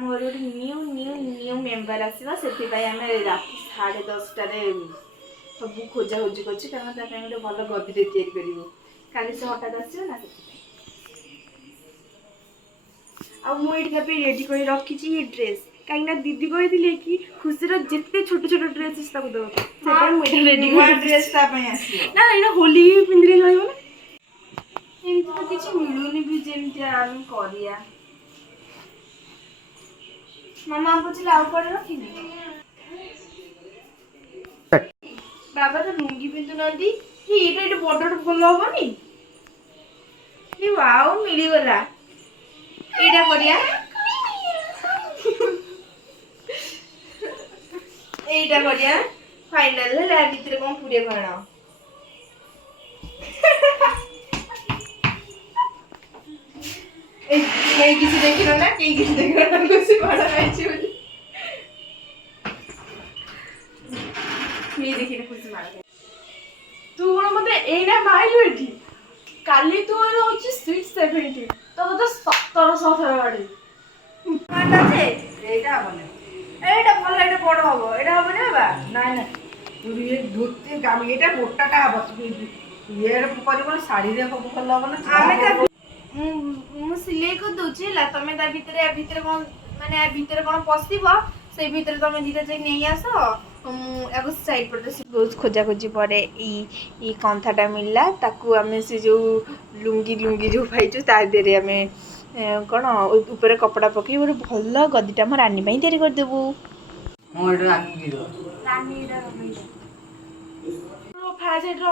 मोर गोटे new new new member आसवा से राति 10:30 सब खोजा खोजी कर गोटे भल गदीटे या से हठात आसो ना मुझे रेडी कर रखी ड्रेस कहीं दीदी कही कि खुशी जिते छोट छोट ड्रेस दे रेडी ड्रेस ना ये होली पिंधि रहा तो किसी मिलूनी भी जमी कर मामा पचले आउ कड़े रखी बाबा तो लुंगी पिंधु ना ये बड़ भल हेनी वाओ मिलगला यहाँ करिया এইটা করিয়া ফাইনাল হলে আর ভিতরে কোন পুড়ে বানাও এই কিছু দেখিলো না এই কিছু দেখিলো না কিছু বড় হয়েছে বলি এই দেখি না কিছু মারা তুই ওর মধ্যে এই না মাইলো এটি কালি তো ওর হচ্ছে 670 তো তো 17 বাড়ি মাটা আছে এইটা বলে এইটা বল এটা বড় হবে এটা হবে না বাবা না না তুই এই ধরতে আমি এটা মোটাটা বস এর পরিবল শাড়ি রে কত ভাল হবে না আমি তা মু সিলাই কর দউছি লা তুমি তা ভিতরে কোন মানে ভিতরে কোন পসিব সেই ভিতরে তুমি দিটা যাই নেই আসো এগো সাইড পড়তে বহুত খোঁজা খোঁজি পরে এই কন্থাটা মিললা তাকু আমি সে যে লুঙ্গি যে পাইଛୁ তা দেরে আমি कौन ऊपर कपड़ा पकई गोटे भल गदीटा मो रानी तैयारी करदेबू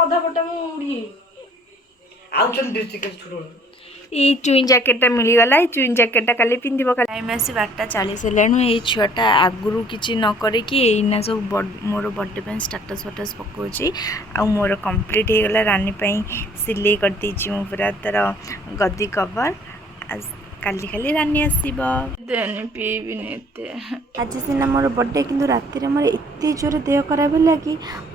अधा पटा मुड़ी चुईन जैकेटा मिलगला चुईन जैकेटा काली पिंध टाइम आसी 12:40 है छुआटा आगुरी किसी न करना सब मोर बर्थडे स्टाटस फाटस पकाउची आ मोर कंप्लीट हो गला रानी सिलाई कर देची मु पूरा तार गदी कवर काली खाली रानी आसब पीबी आज सीना मोर बर्थडे किंतु राति मोर एत जोर देह खराब है कि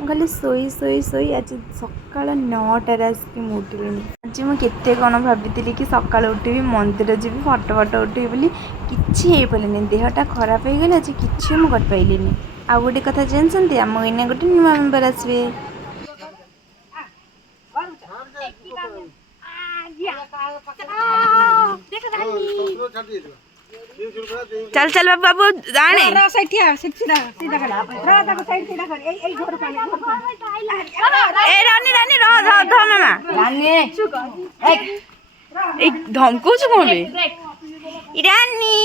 खाली सोई सोई सोई आज सका 9टार आसिक उठिली आज मुझे कौन भाभी कि सका उठिबी मंदिर जी फटो फटो उठिबी बोली किसी हो पारे देहटा खराब हो गला आज कि मुझे कर पाइली आउ गोटे कथा जानते आम इना गोटे नुआ मेम्बर आसवे चल चल बाबू जाने ए रानी रानी रह रह ध मामा रानी ए धमको छु कोबे रानी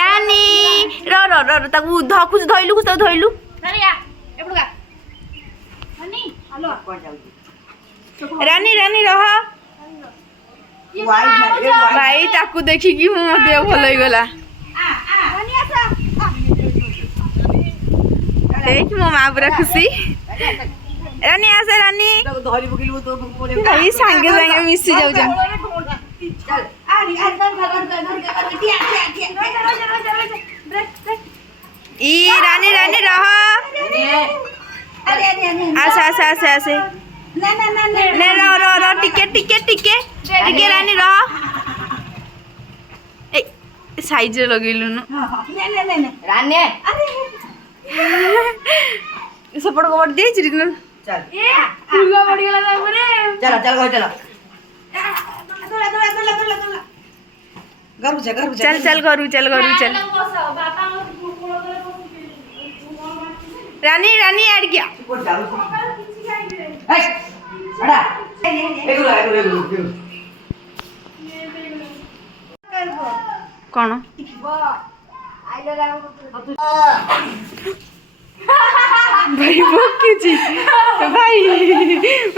रानी र र र ताकू ध कुछ धइलु कुछ धइलु रानी आ एपडगा रानी हेलो रानी रानी रह भाई ताकू देखी कि मो देह भल हो गला देख मो माँ पूरा खुशी रानी आसे रानी भाई सांगे सांगे मिसी जाऊ ई रानी रानी रह आसे आसे आसे आसे ने रो टिके टिके टिके टिके रानी रह ए साइज रे लगेलु न रानी सपोर्ट को दे छी न चल ए फुलवा पड़ी गेला रे चल चल घर चल चल चल करू चल रानी रानी अड़ गया कौन भाई भोकुची भाई मुझे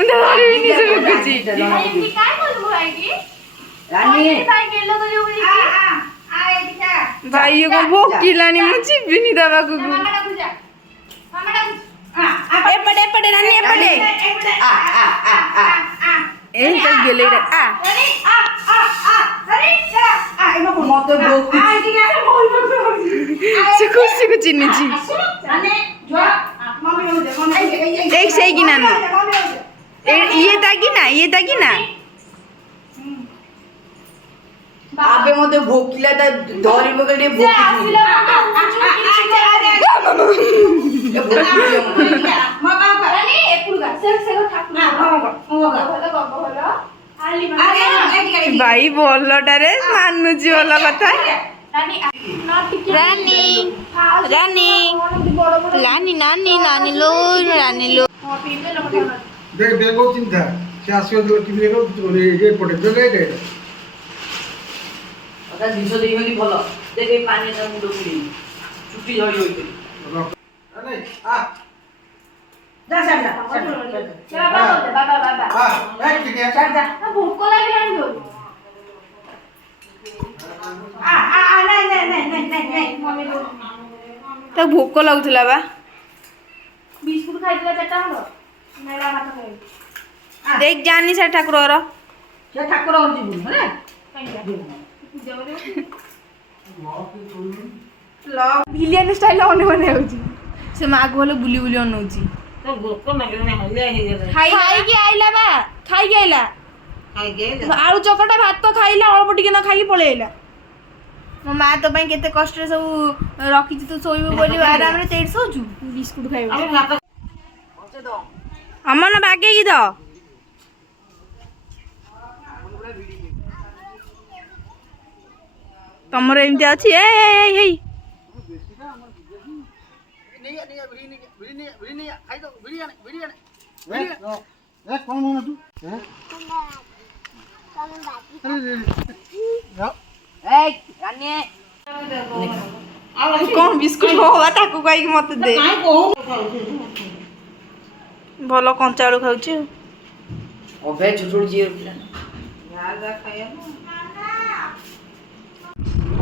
धरबी नि से भोकुची एमती काय बोलबो भाई की रानी भाई गेलो तो जो भाई को भोकिलानी मु जीबी नि दबा को मामाडा खुजा एपटे एपटे रानी एपटे आ आ आ आ ए चल गेले रे आ रानी आ आ आ रानी चला आ इनो मत भोकुची आ ठीक से खुशी को चिन्नी छी रानी जो मम्मी हो दे मम्मी एक सही की ना ये ताकि ना আবে মতে ভোকিলা তা ধরি বগলে ভোকি আসিলা মা বাবা রানী এপুড়গা সে ঠাকুর ভালো গপ হলো আলি ভাই বলটারে ମାନୁଛି ଭଲ କଥା রানী ରାନୀ ରାନୀ ରାନୀ ନାନୀ ନାନୀ ଲୋ ରାନୀ ଲୋ দেখ দেখো চিন্তা সে আসিও টিভি দেখো এই পটে দেখো এই দেখ ওটা জিনিস দেইবনি ভালো দেখ এই পানি না মুন্ড পুরি চুপি ধরি হইতে নাই আ যা যা যা বাবা এই ঠিক আছে যা ভোক লাগিলানি তো ତା ଭୋକ ଲାଗୁଥିଲା ବା ବିସ୍କୁଟ ଖାଇଥିଲା ଚାରିଟା ଖଣ୍ଡ ନାଇଲା ଭାତ ଖାଇବି ଦେଖ ଜାନି ସେ ଠାକୁରର সে ঠাকুর হচ্ছে বুঝ না ପୂଜା କରିବ ଭିଲିଆନ ଷ୍ଟାଇଲ ଅନେ ମନେ ହେଉଛି ସେ ମାଆକୁ ଗଲେ ବୁଲି ବୁଲି ଅନଉଛି তো গোক না গেলে হলিয়া হই গেল ଖାଇକି ଆଇଲା ବା ଖାଇକି ଆଇଲା খাই গেল ଆଳୁ ଚକଟା ଭାତ ଖାଇଲା ଅଳ୍ପ ଟିକେ ନା ଖାଇକି ପଳେଇ ଆଇଲା ମୋ ମା ତୋ ପାଇଁ କେତେ କଷ୍ଟରେ ସବୁ ରଖିଛି ତୁ ଶୋଇବୁ ବୋଲି ଆରାମରେ ସେଇଠି ଶୋଉଛୁ ବିସ୍କୁଟ ଖାଇବୁ আমি ভাত আছে তো ଅମନ ବାଗେଇକି ଦ ତମର ଏମିତି ଅଛି ଏ ହେଇ দেখ কোন মনে তুই হ্যাঁ এই রানী କଣ ବିସ୍କୁଟ ହବା ତାକୁ କହିକି ମତେ ଦେ কাই কহু ଭଲ କଞ୍ଚା ଆଳୁ ଖାଉଛି ଆଉ ওবে ছোট ছোট জিও পিলা যা যা খাইয়া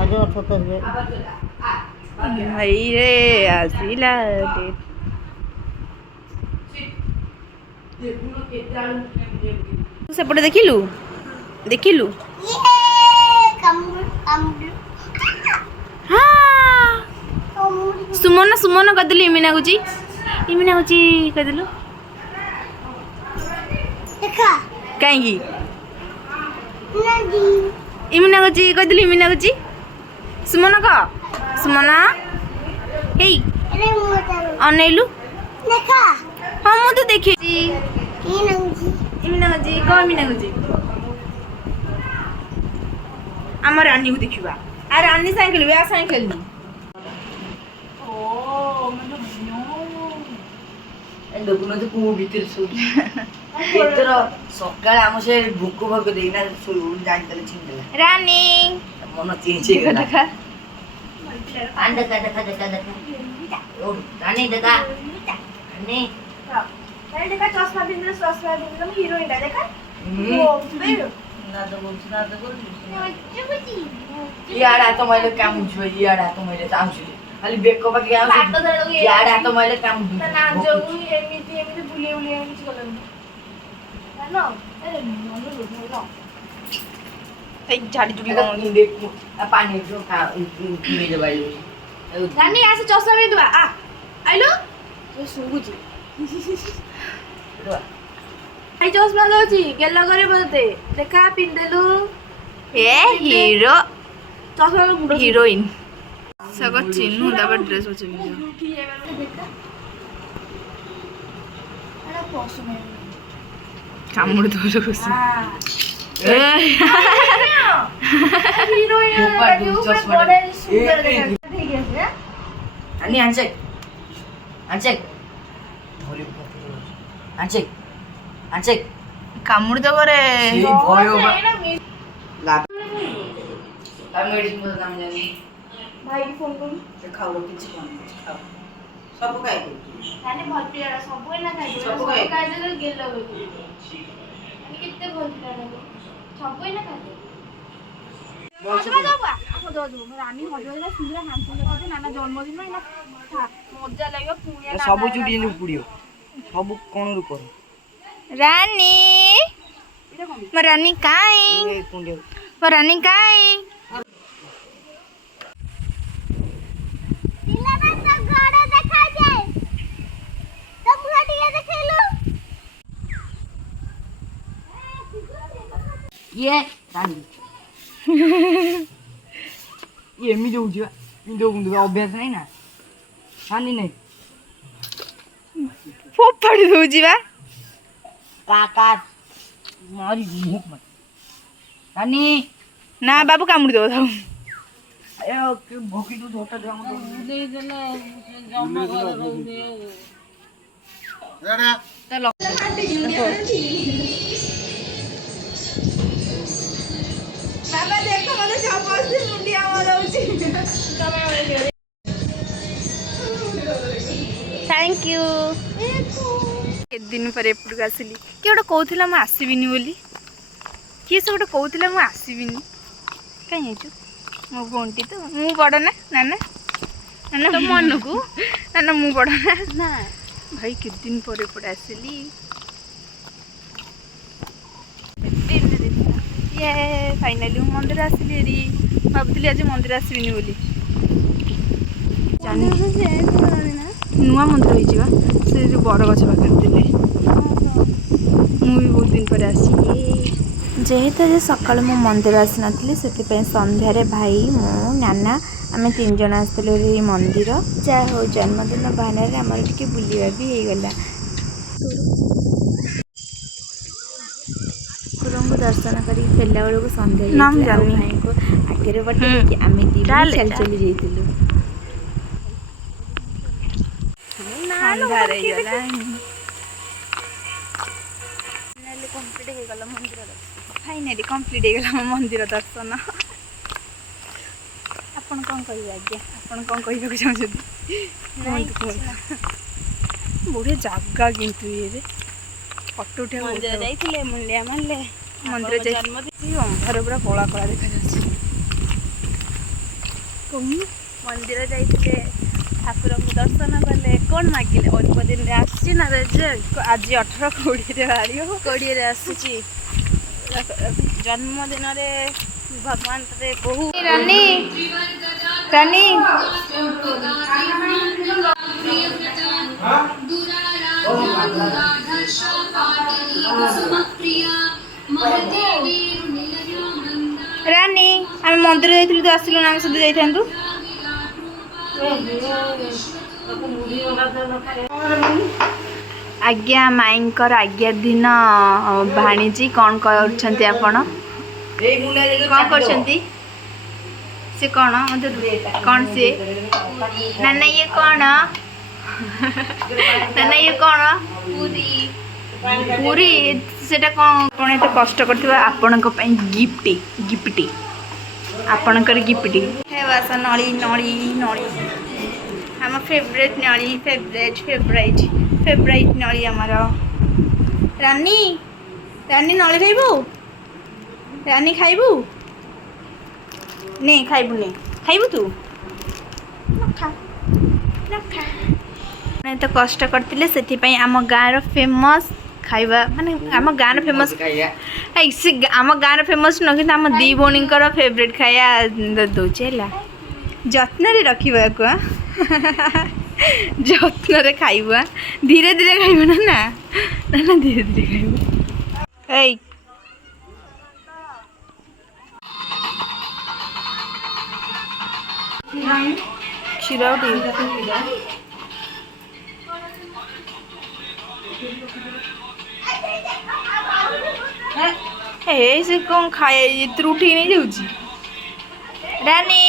আজো ছোট রে ଭାଇ ରେ ଆସିଲା ସେପଟେ ଦେଖିଲୁ ଦେଖିଲୁ ସୁମନ ସୁମନ କରିଦେଲୁ ଇମିନା ଗୁଛି କହିଦେଲୁ କାହିଁକି ଇମିନା ଗୁଛି କହିଦେଲୁ ଇମିନା ଗୁଛି ସୁମନ କହ ସୁମନ ହେଇ ଅନେଇଲୁ ହଁ ମୁଁ ତ ଦେଖିଛି ଇମିନା ଗୁଛି କହ ଇମିନା ଗୁଛି ଆମ ରାନୀକୁ ଦେଖିବା ଆ ରାନୀ ସାଙ୍ଗେ ଖେଳିବି ଆ ସାଙ୍ଗେ ଖେଳିବି ଦେଖୁନ ତୁ କୋଉ ଭିତରେ ଶୋଇଛୁ ଏଥର ସକାଳେ ଆମ ସେ ଭୋକ ଭୋକ ଦେଇକିନା ଶୋଇବୁ ଜାଣିଦେଲେ ଛିଣ୍ଡିଲା ରାନୀ ମନ ଚେଞ୍ଜ ହେଇଗଲା ଦେଖା ଦେଖା ଦେଖା ଦେଖା ଓ ରାନୀ ଦେଖା ରାନୀ ଦେଖା ଚଷମା ପିନ୍ଧିଲେ ହିରୋଇନଟା ଦେଖା ନାଦ କରୁଛୁ ଇଆଡେ ହାତ ମାଇଲେ କାମୁଛୁ ଇଆଡେ ହାତ ମାଇଲେ ଚାହୁଁଛୁ ଖାଲି ବେକ ପାଖି ଇଆଡେ ହାତ ମାଇଲେ କାମୁଛୁ ଏମିତି ଏମିତି ବୁଲି ବୁଲି କିଛି କଲେନି ଏଇ ଝାଡ଼ି ଚୁଲି ଦେଖୁ ପାଣି କିଣିଲେ ବାଇ ରାନୀ ଆସେ ଚଷମା ପିନ୍ଧିବା ଆଇଲୁ ଶୁଭୁଛି ଆଇ ଚଷମା ଦଉଛି ଗେଲ କରିବ ତତେ ଦେଖା ପିନ୍ଧିଦେଲୁ ଏ ହିରୋ ଚଷମା ମୁଣ୍ଡ ହିରୋଇନ ସଗ ଚିହ୍ନୁ ତାପରେ ଡ୍ରେସ୍ ଅଛି କାମୁଡ଼ି ଦଉଛୁ ଖୁସି 아니 안책 안책 안책 안책 କାମୁଡ଼ି ଦବରେ ସେଇ ଭୟ ବା ତା ମେଡିସିନ ମତେ କାମ ଜାନି ଭାଇ ଫୋନ କରୁ ସେ ଖାଉ କିଛି ଖାଉ ସବୁ ଖାଇବୁ ତାହେଲେ ଭଲ ପିଲାଟା ସବୁ ଏନା ଖାଇବୁ ସବୁ ସବୁ ଖାଇବୁ। ଖାଇଦେଲେ ଗେଲ କରିବୁ ଆମେ କେତେ ଭଲ ପିଲାଟା ସବୁ ଏନା ଖାଇବୁ ରାନୀ ହଜର ସୁନ୍ଦର ହାଣ୍ଡ ନାନା ଜନ୍ମଦିନ ଏନା ମଜା ଲାଗିବ ପୁଣି ସବୁ ଚୁଟି ଯେମିତି ଉପୁଡ଼ିବ ସବୁ କଣରୁ କର ରାନୀ ମୋ ରାନୀ କାଇଁ ଏ କୁଣ୍ଡିଆ ମୋ ରାନୀ କାଇଁ ଇଏ ରାନୀ ଏମିତି ହଉଛି ବା ଏମିତି ଅଭ୍ୟାସ ନାହିଁ ନା ମାନି ନାହିଁ ଫୋପାଡ଼ି ଦଉଛି ବା। କାକା ମାରି ମୁখ ମାରି ରାନୀ ନା ବାବୁ କାମୁଡ଼ି ଦେବ ତାକୁ। ଭୋକି ତୁ ଝୋଟ ବାବା ଦେଖ ମତେ ଜବରଦସ୍ତି ମୁଣ୍ଡିଆ ମରାଉଛି। Thank you. କେତେ ଦିନ ପରେ ଏପଟକୁ ଆସିଲି। କିଏ ଗୋଟେ କହୁଥିଲା ମୁଁ ଆସିବିନି ବୋଲି। କିଏ ସେ ଗୋଟେ କହୁଥିଲା ମୁଁ ଆସିବିନି। କାହିଁ ହେଇଛୁ ମୋ ଭଉଣୀ ତ ମୁଁ ବଡ଼ ନା ନା ନା ନା ତ ମନକୁ ନା ନା ମୁଁ ବଡ଼ ନା ନା ଭାଇ କେତେ ଦିନ ପରେ ଏପଟେ ଆସିଲି। ଇଏ ଫାଇନାଲି ମୁଁ ମନ୍ଦିର ଆସିଲି ହେରି। ଭାବୁଥିଲି ଆଜି ମନ୍ଦିର ଆସିବିନି ବୋଲି। ନୂଆ ମନ୍ଦିର ହେଇଛି ବା ସେ ଯେଉଁ ବର ଗଛ ପାଖରେ ଥିଲେ। ମୁଁ ବି ବହୁତ ଦିନ ପରେ ଆସିଲି। ଯେହେତୁ ଆଜି ସକାଳୁ ମୁଁ ମନ୍ଦିର ଆସିନଥିଲି ସେଥିପାଇଁ ସନ୍ଧ୍ୟାରେ ଭାଇ ମୁଁ ନାନା ଆମେ 3 ଜଣ ଆସିଥିଲୁ ଏହି ମନ୍ଦିର। ଯାହା ହଉ ଜନ୍ମଦିନ ବାହାନାରେ ଆମର ଟିକେ ବୁଲିବା ବି ହେଇଗଲା। ଠାକୁରଙ୍କୁ ଦର୍ଶନ କରିକି ଫେରିଲା ବେଳକୁ ସନ୍ଧ୍ୟା ହେଇଯାଇଥିଲା ଆଉ ଭାଇଙ୍କୁ ଆଗରେ ବଟେଇକି ଆମେ 2 ଭଉଣୀ ଚାଲି ଚାଲି ଯାଇଥିଲୁ। ଅନ୍ଧାର ହେଇଗଲାଣି। ଫାଇନାଲି କମ୍ପ୍ଲିଟ୍ ହେଇଗଲା ମୋ ମନ୍ଦିର ଦର୍ଶନ। ଆପଣ କ'ଣ କହିବେ ଆଜ୍ଞା? ଆପଣ କ'ଣ କହିବାକୁ ଚାହୁଁଛନ୍ତି? କୁହନ୍ତୁ କୁହନ୍ତୁ। ବଢ଼ିଆ ଜାଗା କିନ୍ତୁ ଇଏରେ ଫଟୋ ଉଠେଇବା ମନ୍ଦିର ଯାଇଥିଲେ ମୁଣ୍ଡିଆ ମାରିଲେ ମନ୍ଦିର ଯାଇଥିଲି ଅନ୍ଧାର ପୁରା କଳା କଳା ଦେଖାଯାଉଛି। ମନ୍ଦିର ଯାଇଥିଲେ ଠାକୁରଙ୍କୁ ଦର୍ଶନ କଲେ କ'ଣ ମାଗିଲେ? ଅଳ୍ପ ଦିନରେ ଆସିଛି ନା ରେଜଲ୍ଟ ଆଜି 18 20ରେ ବାହାରିବ 20ରେ ଆସୁଛି। ଜନ୍ମଦିନରେ ଭଗବାନ ତତେ ବହୁ ରାନୀ ରାନୀ ରାନୀ ଆମେ ମନ୍ଦିର ଯାଇଥିଲୁ ତୁ ଆସିଲୁ ନା ଆମେ ସହିତ ଯାଇଥାନ୍ତୁ। ଆଜ୍ଞା ମାଇଙ୍କର ଆଜ୍ଞା ଦିନ ଭାଣିଜୀ କ'ଣ କରୁଛନ୍ତି ଆପଣ? କ'ଣ କରୁଛନ୍ତି ସେ? କ'ଣ ମତେ କ'ଣ ସିଏ ନା ନା ଇଏ କ'ଣ ନା ନା ଇଏ କ'ଣ ପୁରୀ ସେଟା କ'ଣ ଆପଣ ଏତେ କଷ୍ଟ କରିଥିବା ଆପଣଙ୍କ ପାଇଁ ଗିଫ୍ଟ ଆପଣଙ୍କର ଗିଫ୍ଟ ହେ ବାସ ନଳି ନଳି ନଳି ଆମ ଫେଭରେଟ୍ ନଳି ଫେଭରାଇଟ୍ ନଳି ଆମର। ରାନୀ ରାନୀ ନଳି ଖାଇବୁ? ରାନୀ ଖାଇବୁ? ନେ ଖାଇବୁନି ଖାଇବୁ ତୁ ଏତେ କଷ୍ଟ କରିଥିଲେ ସେଥିପାଇଁ ଆମ ଗାଁର ଫେମସ୍ ଖାଇବା ମାନେ ଆମ ଗାଁର ଫେମସ୍ ସେ ଆମ ଗାଁର ଫେମସ୍ ନୁହଁ କିନ୍ତୁ ଆମ 2 ଭଉଣୀଙ୍କର ଫେଭରେଟ୍ ଖାଇବା ଦେଉଛି ହେଲା। ଯତ୍ନରେ ରଖିବାକୁ ଯତ୍ନରେ ଖାଇବୁ ଧୀରେ ଧୀରେ ଖାଇବୁ ନା ନା ନା ଧୀରେ ଧୀରେ ଖାଇବୁ। ଏଇ କ୍ଷୀର ସେ କ'ଣ ଖାଏ ଏଥିରୁ ଉଠିକି ନେଇଯାଉଛି। ରାନୀ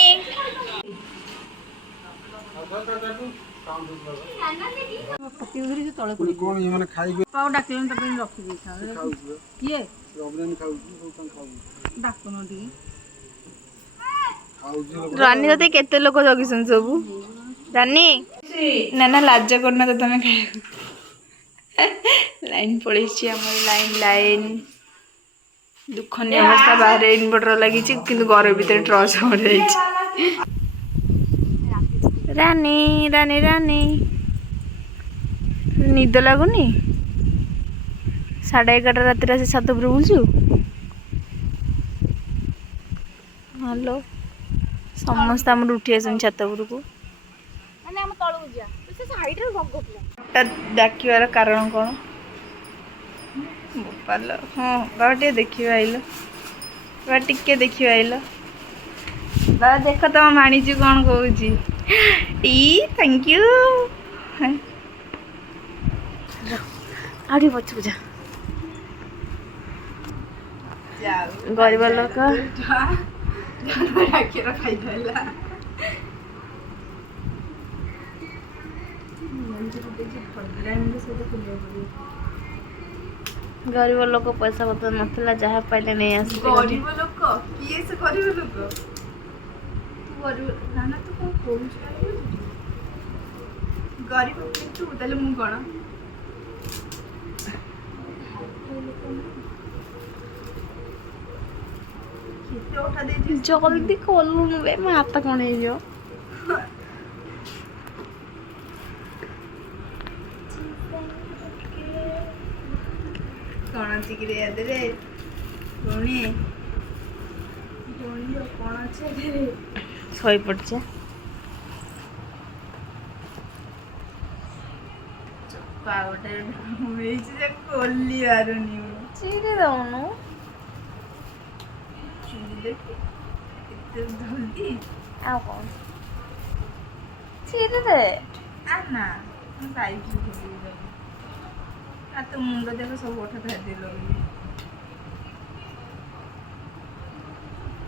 ରାନୀ ତତେ କେତେ ଲୋକ ଜଗିଛନ୍ତି ସବୁ? ରାନୀ ନା ନା ଲାଜ କରୁନା ତ ତମେ ଖାଇବାକୁ। ଲାଇନ୍ ପଳେଇଛି ଆମର ଲାଇନ୍ ଦୁଃଖନୀୟ ଅବସ୍ଥା। ବାହାରେ ଇନଭର୍ଟର ଲାଗିଛି କିନ୍ତୁ ଘର ଭିତରେ ଟ୍ରଚ୍ ମରାଯାଇଛି। ରାନୀ ରାନୀ ରାନୀ ନିଦ ଲାଗୁନି? 11:30 ରାତିରେ ଆସି ଛାତ ଉପରେ ବୁଲୁଛୁ? ହ୍ୟାଲୋ ସମସ୍ତେ ଆମର ଉଠି ଆସନ୍ତି ଛାତ ଉପରକୁ। ଡାକିବାର କାରଣ କ'ଣ? ବୋପାଲ ହଁ ବାବା ଟିକେ ଦେଖିବା ଆଇଲ। टिके देखियो आइलो दादा देख तुम माणीची कौन कहूची टी थैंक यू आड़ी पछू जा गरीब लोक गरीब लोक पैसा पत्र नथिला जहाँ पाइले नहीं आसी गरीब लोक किए से गरीब लोक तू गरीब ना ना तू कौन कहूछ गरीब तू ताले मु कोन किते उठा दे जल्दी खोलू बे मैं हाथ कौन है जो कौन अच्छी कि याद रे रोणी रोणी कौन अच्छे रे सोई पड़ছে पाउडर मेज जे कोली आरुनी चिरे दउनु चुली देख इतने जल्दी आ कौन चिरे दे आ ना मैं साइड से खोली दे आ तो मुंडो देखो सब उठा फेर दे लोगी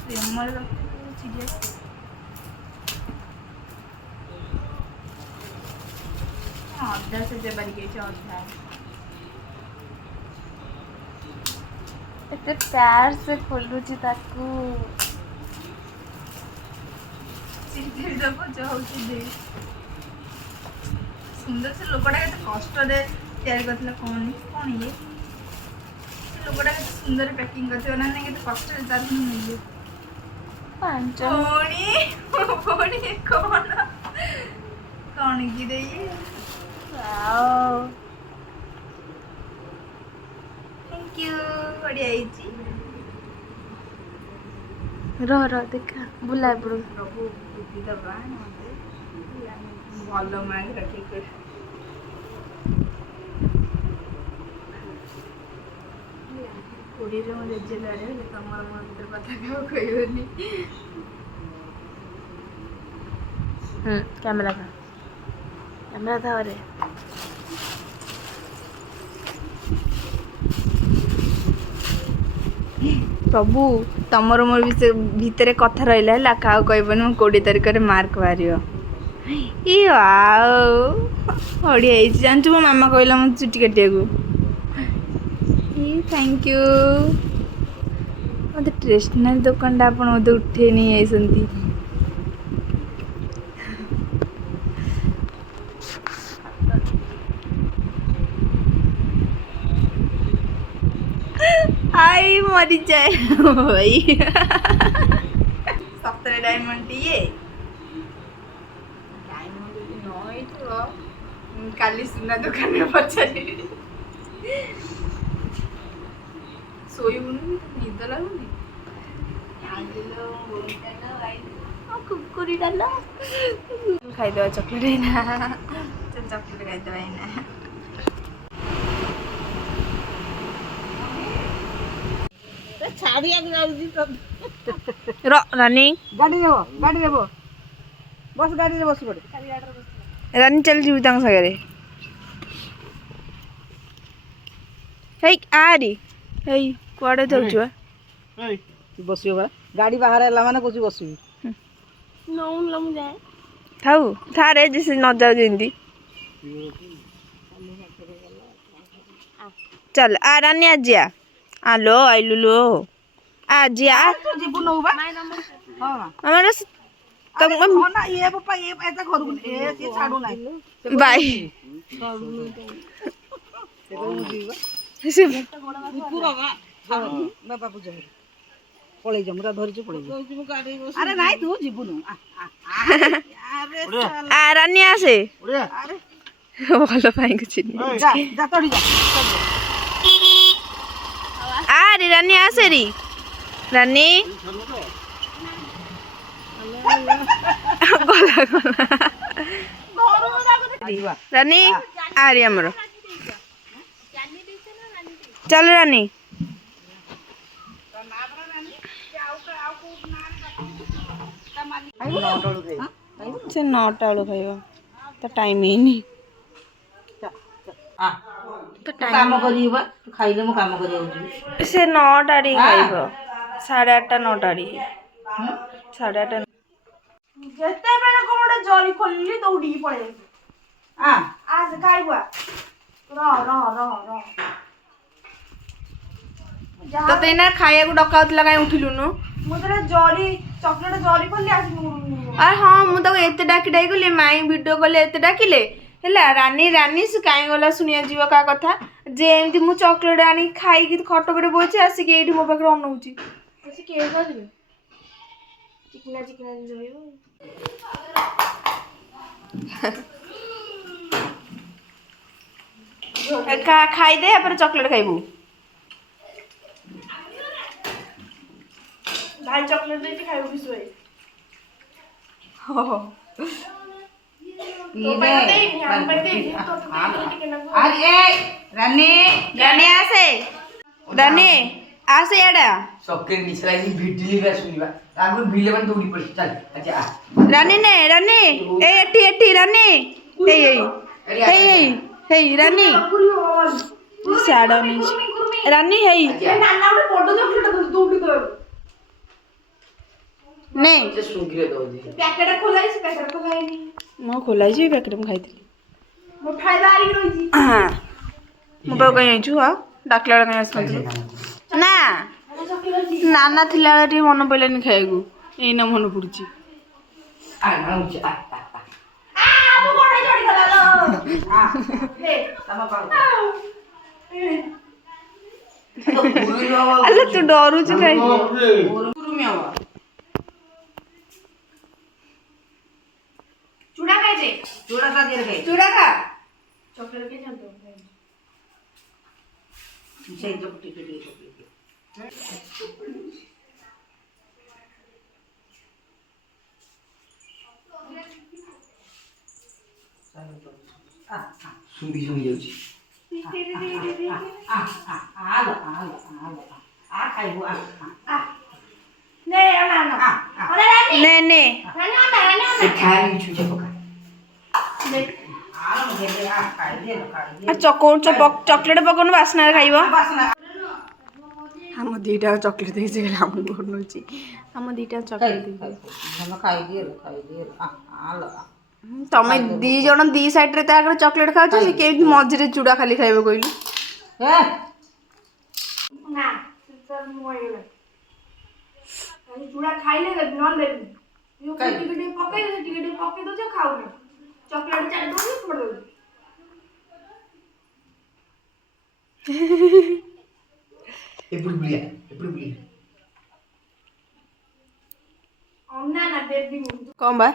प्रेमर चिड़िया अधा से जबर के अधा एते प्यार से खोलुची ताकू चिड़िया जब जाऊची दे सुंदर से लोकटा के कष्ट दे तैयार करथिला कौन कौन ये से लोकटा के सुंदर पैकिंग करथिला ना नहीं के कष्ट से तार मिले पांच कौन कौन की दे ये वाओ थैंक यू बढ़िया आईची रो देखा बुलाए पड़ो प्रभु बुद्धि दबा मते भलो मांग रखी कर कोड़ी रे मजे जेलारे तमर मंत्र कथा का कहयोनी कैमरा था अरे प्रभु तमर मोर भितर कथा रहा है क्या कहबन 20 तारिख में मार्क बाहर बढ़िया जानचु मो मामा कहला मत चुटी काटिया को थैंक यू मत स्टेशनरी दुकान आप उठे नहीं आई आई मरी जाए भाई सप्तरे डायमंड ये डायमंड नई तो काली सुना दुकान में पचारी सोई बुनी निद लागुनी आंदिलो बोलता ना भाई कुकुरी डाला खाई दवा चॉकलेट है ना चल चॉकलेट खाई दे भाई ना रानी गाड़ी देबो बस गाड़ी रे बस पड़े रानी चल जीव तंग सगरे हे आरी हे कुआडे जाउछु बसियो बा गाड़ी बाहर आला माने कुछ बसियो नौन लम जाए थाउ थारे जिसे न जाउ जिंदी चल आ रानी आजिया आलो आइलु लो आजिया तो जीबु नो बा हां हमारा तब ना ये पापा ये ऐसा घर को ये छाडू नाही बाय बाबा पूजा पळे जा मुरा धरिछु पळे अरे नाही तू जीबु नो अरे आ रानी आसे अरे भलो पाई कुछ नहीं जा जा तोड़ी जा आ रे रानी आसे री रानी गला गला रानी आ रे हमर चल रानी ସେ 9ଟା ବେଳୁ ଖାଇବ ତ ଟାଇମ୍ ହେଇନି କାମ କରିବୁ ବା ତୁ ଖାଇଲେ ମୁଁ କାମ କରିବାକୁ ଯିବି। ସେ 9ଟା ଟିକେ ଖାଇବ 8:30 9ଟା ଟିକେ 8:30 ଯେତେବେଳେ କଣ ଗୋଟେ ଜରି ଖୋଲିଲି ଦୌଡ଼ିକି ପଳେଇ ଆସିବି। ଆସେ ଖାଇବୁ ଆ। ରହ। ତତେ ଏଇନା ଖାଇବାକୁ ଡକାଉଥିଲା କାଇଁ ଉଠିଲୁନୁ? ମୁଁ ତୋର ଜରି ଚକୋଲେଟ ଜରି ଖୋଲି ଆସିବି। ଆରେ ହଁ ମୁଁ ତାକୁ ଏତେ ଡାକି ଗଲି ମାଇଁ ଭିଡ଼ିଓ କଲେ ଏତେ ଡାକିଲେ ହେଲା ରାନୀ ସେ କାଇଁ ଗଲା ଶୁଣିବା ଯିବ କାହା କଥା ଯେ ଏମିତି ମୁଁ ଚକୋଲେଟ ଆଣିକି ଖାଇକି ଖଟ ଉପରେ ବଇଛି ଆସିକି ଏଇଠି ମୋ ପାଖରେ ଅନଉଛି। ସେ କେକ୍ କରିଦେବେ ଚିକିନା ଜିନିଷ ରହିବ। ଖାଇଦେ ତାପରେ ଚକୋଲେଟ ଖାଇବୁ। ଭାଇ ଚକୋଲେଟ ଦେଇଛି ଖାଇବୁ ବିଶୁ ଭାଇ। ଆସେ ଇଆଡ଼େ ସକେଟ ନିଶା ଲାଗି ଭିଡ଼ିଲି ବା ଶୁଣିବା ତାକୁ ଭିଲେ ମାନେ ଦୌଡ଼ି ପଡି ଚାଲ ଆଚ୍ଛା ରାନୀ ଏଠି ରାନୀ ହେଇ ରାନୀ ସିଆଡ଼େ ଅନେଇଛି ରାନୀ ହେଇ ନେ ଶୁଙ୍ଘିରେ ଦଉଛି ପ୍ୟାକେଟ ଖୋଲା ହେଇଛି ପ୍ୟାକେଟ ଖୋଲା ହେଇନି। ମୁଁ ଖୋଲା ହେଇଛି ପ୍ୟାକେଟ ମୁଁ ଖାଇଥିଲି। ମୋ ଖାଇବା ବାହାରିକି ରହିଛି। ମୋ ପାଖକୁ କାହିଁ ଯାଇଛୁ ଆଉ ଡାକିଲା ବେଳେ କାହିଁ ଆସିନଥିଲୁ? ନା ନାନା ଥିଲାବେଳେ ଟିକେ ମନେ ପଡ଼ିଲାନି ଖାଇବାକୁ ଏଇନା ମନେ ପଡୁଛି। ଆଲୋ ତୁ ଡରୁଛୁ କାହିଁକି? ଚୁଡ଼ା ଖାଇଦେ। ଚୁଡ଼ା ତା ଦେହରେ ଖାଇ ଚୁଡ଼ା ଖା ଚକୋଲେଟ କେଇ ଖାଇଦେ। ସେଇ ଯୋଉ ଟିକେ ଚକୋଲେଟ ଶୁଙ୍ଘି ଯାଉଛି ଖାଇବୁ ନେ ଚକୋଲେଟ ପକଉନୁ ବାସ୍ନାରେ ଖାଇବ। ଆମ ଦିଟା ଚକୋଲେଟ ଦେଇଛି ଖାଲି ଆମକୁ ବନଉଛି ଆମ ଦିଟା ଚକୋଲେଟ ତମେ ଦି ଜଣ ଦି ସାଇଡରେ ତା ଆଗରେ ଚକୋଲେଟ ଖାଉଛ ସେ କେମିତି ମଝିରେ ଚୁଡ଼ା ଖାଲି ଖାଇବ କହିଲୁ? ନା ଚୁଡ଼ା ଖାଇଲେ ଦେବି ନହେଲେ ଦେବି। ଟିକେ ପକେଇ ଦଉଛି ଖାଉନି ଚକୋଲେଟ ଚାଟି ଦଉଛି ଫୋପାଡ଼ି ଦଉଛି। ନା ଦେବିନି। କଣ ବା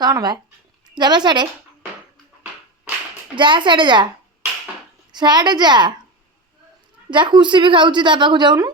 କଣ ବା ଯାବେ ସାଡ଼େ ଯା ଖୁସି ବି ଖାଉଛି ତା ପାଖକୁ ଯାଉନୁ।